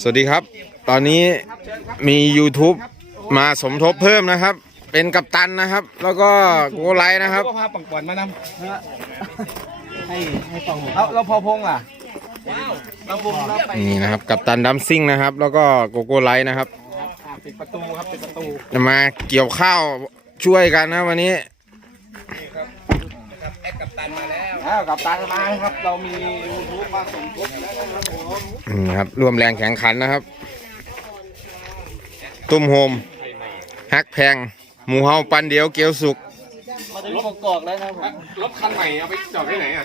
สวัสดีครับ ตอนนี้มี YouTube มาสมทบเพิ่มนะครับ เป็นกัปตันนะครับ แล้วก็โกไลท์นะครับ ก็พาปังปอนมานำให้ให้ฟังผมเอาเราพอพงล่ะเราพงเราไปนี่นะครับ กัปตันดัมซิ่งนะครับ แล้วก็โกโก้ไลท์นะครับปิดประตูครับปิดประตู จะมาเกี่ยวข้าวช่วยกันนะวันนี้ อ้าวกับตามาครับ เรามียูทูบมาสมทบแล้วนะครับผมนี่ครับรวมแรงแข่งขันนะครับ ตุ้มโฮมฮักแพง หมูเฮาปันเดียวเกี๊ยวสุก มาถึงกอกๆแล้วนะครับผมรถคันใหม่เอาไปจอดไว้ไหนอะ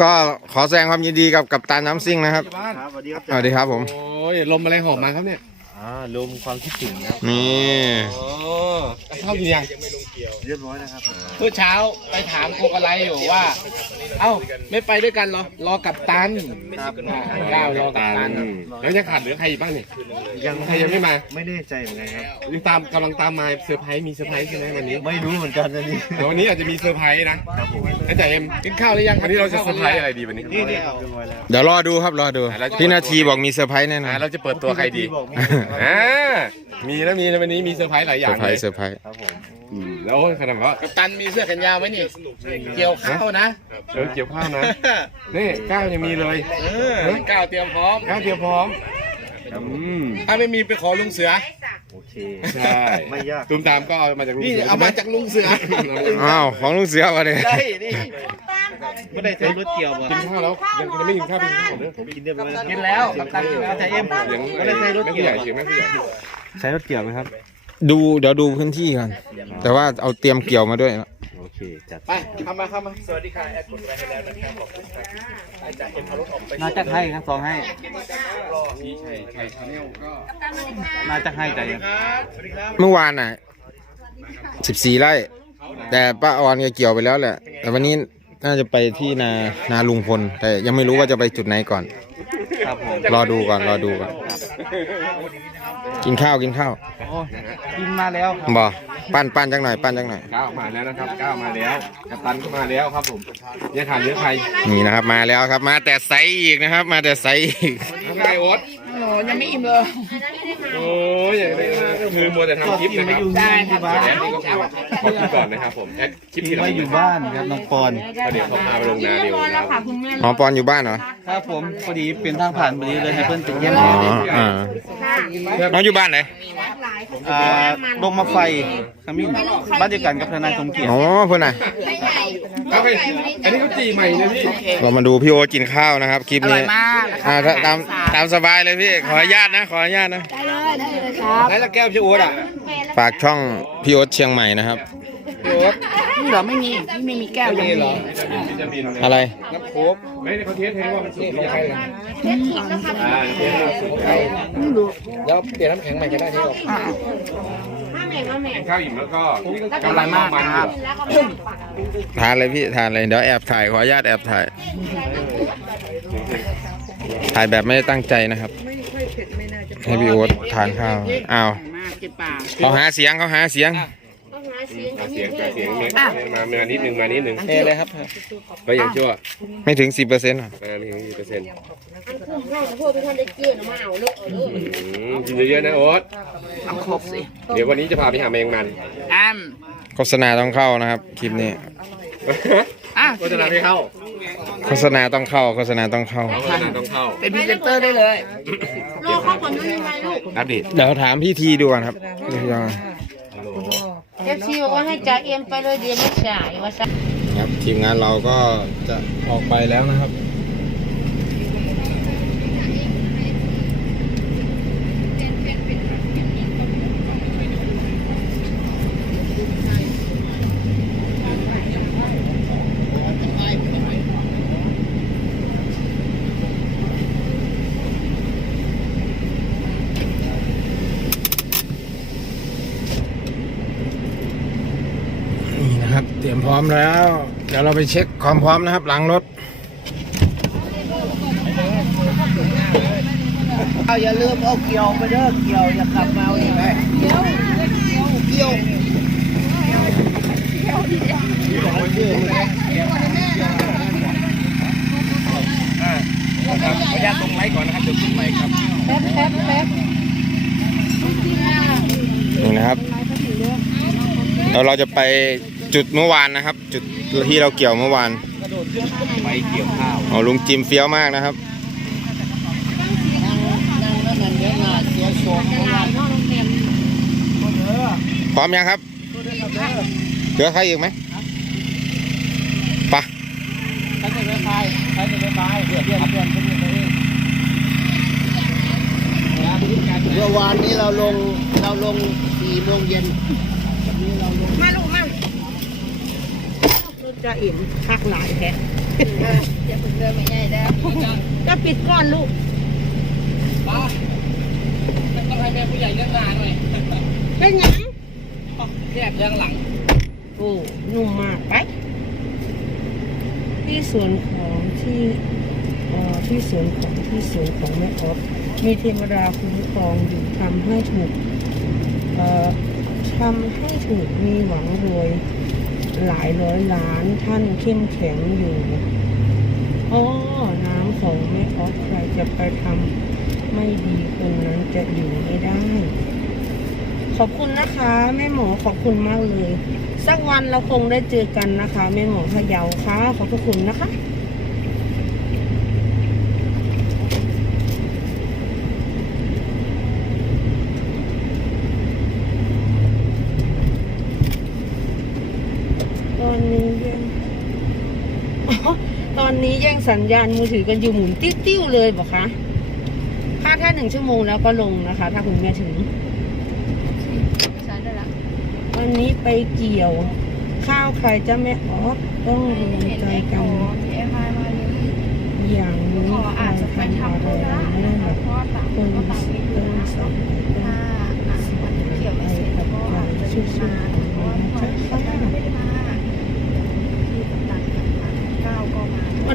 ก็ขอแสดงความยินดีกับกัปตันน้ำซิ่งนะครับบ้านครับสวัสดีครับสวัสดีครับผม โอ้ยลมอะไรหอมมาครับเนี่ยอ่าลมความคิดถึงครับนี่ โอ้เข้าอยู่ยัง เรียบร้อยนะครับเมื่อเช้าไปถามโกกะไลอยู่ว่า เอ้าไม่ไปด้วยกันเหรอ รอกับตันครับก้าวรอกับตันแล้วยังขาดเหลือใครอีกบ้างเนี่ยยังใครยังไม่มาไม่แน่ใจเหมือนกันครับยังตามกำลังตามมาเซอร์ไพรส์มีเซอร์ไพรส์ใช่ไหมวันนี้ไม่รู้เหมือนกันนะนี่แต่วันนี้อาจจะมีเซอร์ไพรส์นะไอ้แต่เอ็มกินข้าวหรือยังวันนี้เราจะเซอร์ไพรส์อะไรดีวันนี้นี่นี่เรียบร้อยแล้วเดี๋ยวรอดูครับรอดูแล้วจะพี่นาทีบอกมีเซอร์ไพรส์แน่นออ่านเราจะเปิดตัวใครดีบอกมีอ่ามีแล้วมีแล้ววันนี้มีเซอร์ไพรส์หลายอเซอย่างร์ไพรเลยส์เซอร์ไพรส์ครับผมอืม แล้วขนาดว่ากัปตันมีเสื้อแขนยาวไหมนี่ เกี่ยวข้าวนะ เออเกี่ยวข้าวนะ นี่ก้าวยังมีเลยเออก้าวเตรียมพร้อม ก้าวเตรียมพร้อมอืมถ้าไม่มีไปขอลุงเสือ โอเค ใช่ ไม่ยากตูมตามก็เอามาจากลุงนี่สืเอามาจากลุงเสือ อ้าว ของลุงเสือวะเนี่ยได้ นี่ไม่ได้ใช้รถเกี่ยวบ่กินข้าวแล้วยังยังไม่กินข้าวเป็นข้าวเนอะผมกินเรียบร้อยกินแล้วกัปตันกินแล้วแต่เอ็มเสียงไม่ได้ใช้รถแม่ผู้เกี่ใหยญ่วเสียงแม่ผู้ใหญ่ใช้รถเกี่ยวไหมครับ ดูเดี๋ยวดูพื้นที่ก่อนแต่ว่าเอาเตรียมเกี่ยวมาด้วยนะโอเคจัดไปเข้ามาเข้ามาน่าจะให้ครับซองให้น่าจะให้ใจครับเมื่อวานน่ะสิบสี่ไร่ แต่ป้าออนแกเกี่ยวไปแล้วแหละ แต่วันนี้น่าจะไปที่นานาลุงพล แต่ยังไม่รู้ว่าจะไปจุดไหนก่อนครับผมรอดูก่อน รอดูก่อน กินข้าวกินข้าวโอ้ยกินมาแล้วครับบอปั้นปั้นจังหน่อยปั้นจังหน่อยก้าวมาแล้วนะครับก้าวมาแล้วกัปตันก็มาแล้วครับผมยังขาดเหลือใครนี่นะครับมาแล้วครับ มาแต่ไซส์อีกนะครับ มาแต่ไซส์อีกทำไงโอ๊ตโอ้ ยังไม่อิ่มเลยโอ้ยอย่างนี้ก็คือมัวแต่ทำคลิปกินนะคมารับอยู่บ้านที่บ้านแอดนี่ก็ขอขอบคุณก่อนนะครับผมแอดคลิปกินที่เรามาอยู่บ้านครับน้องปอนเดี๋ยวเขาพาไปลงนาเร็วนะครับอ๋อปอนอยู่บ้านเหรอครับผมพอดีเป็นทางผ่านพอดีเลยให้เพื่อนไปเยี่ยมอ๋ออ่าน้องอยู่บ้านไหนอ่าลงมาไฟขมิ้นบ้านเดียวกันกับทนายสมเกียรติอ๋อเพื่อนน่ะเอาไปอันนี้เขาจีใหม่นะพี่เรามาดูพี่โอตกินข้าวนะครับคลิปอร่อนี้ยมากนะอ่าถ้าตามตามสบายเลยพี่ขออนุญาตนะ ขออนุญาตนะไหนละแก้วพี่โอ๊ตอะฝากช่องพี่โอ๊ตเชียงใหม่นะครับ พี่โอ๊ตนี่เหรอไม่มีไม่มีแก้วยังมีเหรอวิตามินอะไรน้ำโค้กไม่ได้เขาเทสให้ว่ามันสุกหรือยังไงอ่าเทสว่าสุกแล้วเปลี่ยนน้ำแข็งใหม่ก็ได้ที่บอกกินข้าวอิ่มแล้วก็กำลังมากมันอยู่ทานเลยพี่ทานเลยเดี๋ยวแอบถ่ายขออนุญาตแอบถ่ายถ่ายแบบไม่ได้ตั้งใจนะครับ ให้พี่โอ๊ตทานข้าวอ้าวมากกินป่าเขาหาเสียงเขาหาเสียงอะเสียงเสียงเนี่ยมามานิดนึงมานิดนึงเทเลยครับก็ยังชั่วไม่ถึงสิบเปอร์เซ็นต์มาไม่ถึงกี่เปอร์เซ็นต์พวกเป็นคนได้เกลือมาเอาลูกอืมกินเยอะๆนะโอ๊ตเอาครบสิเดี๋ยววันนี้จะพาไปหาแมงมันอ้ามโฆษณาต้องเข้านะครับคลิปนี้ อะโฆษณาไม่เข้าโฆษณาต้องเข้าโฆษณาต้องเข้า โฆษณาต้องเข้าเป็นพรีเซนเตอร์ได้เลยลูกเข้าก่อนนู้นยังไงลูกอัปเดตเดี๋ยวถามพี่ทีดูก่อนครับพี่ทีก่อนเอฟซีบอกว่าให้จ่าเอ็มไปเลยเดี๋ยวไม่จ่ายว่าซะ ครับทีมงานเราก็จะออกไปแล้วนะครับ เตรียมพร้อมแล้ว เดี๋ยวเราไปเช็คความพร้อมนะครับ หลังรถอย่าลืมเอาเกี่ยวไปเด้อเกี่ยวอย่าขับมาเอาอีกเลยเกี่ยวเกี่ยวขออนุญาตตรงไลค์ก่อนนะครับเดี๋ยวขึ้นไปครับบแป๊บนี่นะครับแล้วเราจะไป จุดเมื่อวานนะครับ จุดที่เราเกี่ยวเมื่อวานไปเกี่ยวข้าวอ๋อลุงจิมเฟี้ยวมากนะครับพร้อมยังครับเหลือใครอีกไหมไปะใช้ในไวไฟใช้ในไวไฟเพื่อนเพื่อนเพื่อนเพื่อนเพื่อนเมื่อวานนี้เราลงเราลงสี่โมงเย็นมาลูกมา จะเอ็มคักหลายแท้อย่าเพิ่งเดินไม่ใหญ่แล้วจะปิดก่อนลูกป้าต้องให้แม่ผู้ใหญ่เรื่องงานหน่อยเป็นหยังแยกเรื่องหลัง โอ้นุ่มมากไปที่สวนของที่เอ่อที่สวนของที่สวนของแม่ออฟมีเทวดาคุ้มครองอยู่ทำให้ถูกเอ่อทำให้ถูกมีหวังรวย หลายร้อยล้านท่านเข้มแข็งอยู่อ๋อน้ำของแม่ออฟใครจะไปทำไม่ดีคนนั้นจะอยู่ไม่ได้ ขอบคุณนะคะ แม่หมอขอบคุณมากเลย สักวันเราคงได้เจอกันนะคะ แม่หมอพะเยาค่ะ ขอบพระคุณนะคะ ตอนนี้แย่ง อ๋อตอนนี้ แย่งสัญญาณมือถือกันอยู่หมุนติ้วๆเลยบอกคะค่าถ้าหนึ่งชั่วโมงแล้วก็ลงนะคะ ถ้าคุณแม่ถึงวันนี้ไปเกี่ยวข้าวใครจะไม่ออกต้องรวมใจกันอย่างนี้ใครทำอะไรไม่ได้หรอกคนต้องใส่ต้องใส่ไปกับใจชุดๆของมันจะ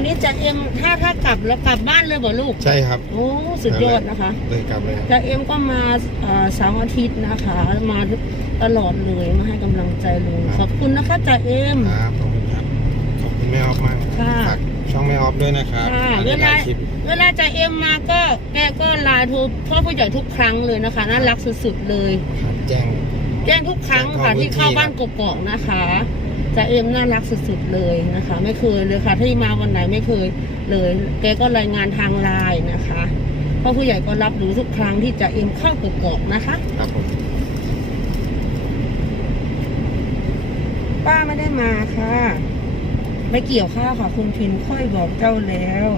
ค่ะ วันนี้จะเอ็มถ้าถ้ากลับแล้วกลับบ้านเลยบ่ลูก ใช่ครับโอ้สุดยอดนะคะเลยกลับเลยจะเอ็มก็มาเอ่อเสาร์อาทิตย์นะคะ มาตลอดเลยมาให้กำลังใจลุงขอบคุณนะคะจ่าเอ็ม ครับขอบคุณครับขอบคุณแม่ออฟมากค่ะ ฝากช่องแม่ออฟด้วยนะครับค่ะอันเวนี้ลาถ่ายคลิปเวลาจ่าเอ็มมาก็แกก็ไลน์โทรพ่อผู้ใหญ่ทุกครั้งเลยนะคะน่ารักสุดๆเลยครับแจ้ง แจ้งทุกครั้งค่ะเข้าพื้นที่ที่เข้าบ้านกกอกนะคะ จ่าเอ็มน่ารักสุดๆเลยนะคะ ไม่เคยเลยค่ะที่มาวันไหนไม่เคยเลย แกก็รายงานทางไลน์นะคะพ่อผู้ใหญ่ก็รับรู้ทุกครั้งที่จ่าเอ็มเข้ากกอกนะคะ ครับผมป้าไม่ได้มาค่ะ ไม่เกี่ยวข้าวค่ะ คุณพินค่อยบอกเจ้าแล้ว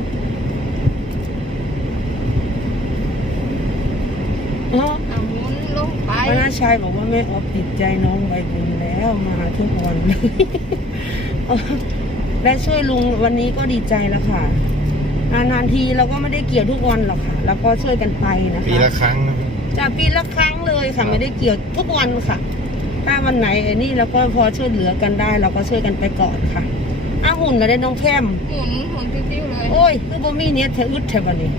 อ๋อ เอาหมุนลง ไปพระนาชัยบอกว่าแม่ออฟติดใจน้องใบบุญแล้วมาทุกวันเลยเออได้ช่วยลุงวันนี้ก็ดีใจแล้วค่ะ นานๆทีเราก็ไม่ได้เกี่ยวทุกวันหรอกค่ะแล้วก็ช่วยกันไปนะคะปีละครั้งนะครับจะปีละครั้งเลยค่ะ ไม่ได้เกี่ยวทุกวันค่ะ ถ้าวันไหนไอ้นี่เราก็พอช่วยเหลือกันได้ เราก็ช่วยกันไปก่อนค่ะอ้าหุ่นเราได้น้องแพมหมุนหมุนติ้วๆเลย โอ้ยคือบ่มีเนี้ยเธออึดเธอบันนี้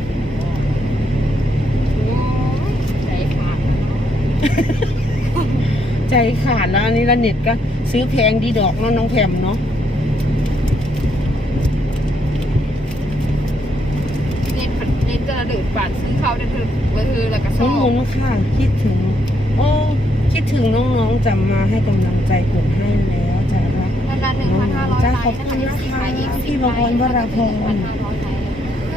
โอ้ยใจขาดแล้วเนาะ ใจขาดแล้วอันนี้ละเน็ตก็ซื้อแพงดีดอกเนาะน้องแพมเนาะเน็ตผัดเน็ตจะเดือดปาดซื้อเขาวเดือดเลยคือแล้วก็หซ่มุอนหมุนๆค่ะ คิดถึง โอ้คิดถึงน้องๆจำมาให้กำลังใจกดให้แล้วจะรัก นานๆหนึ่งพันห้าร้อยจ้าไลขอบค์คุณนะคะนะคะอีกพี่บวรวราพร พันห้าร้อยไล